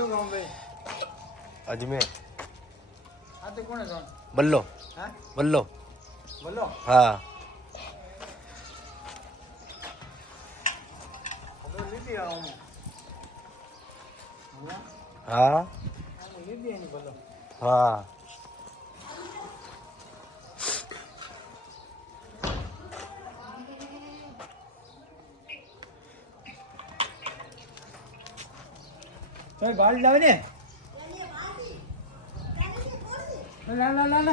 क्यों गाँव भाई अजमेर हाँ तो कौन है गाँव बल्लो हाँ बल्लो बोलो हाँ तो लीजिए गाँव में हाँ लीजिए नहीं बोलो हाँ तो बाल जाओ ने ला ला ला ला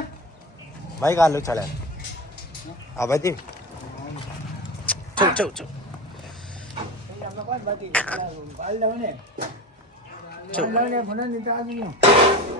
भाई कहाँ लो चले हाँ भाई दी चल चल चल हम लोग बात बात बाल जाओ ने चल बाल जाओ ने भुना नहीं तो आज नहीं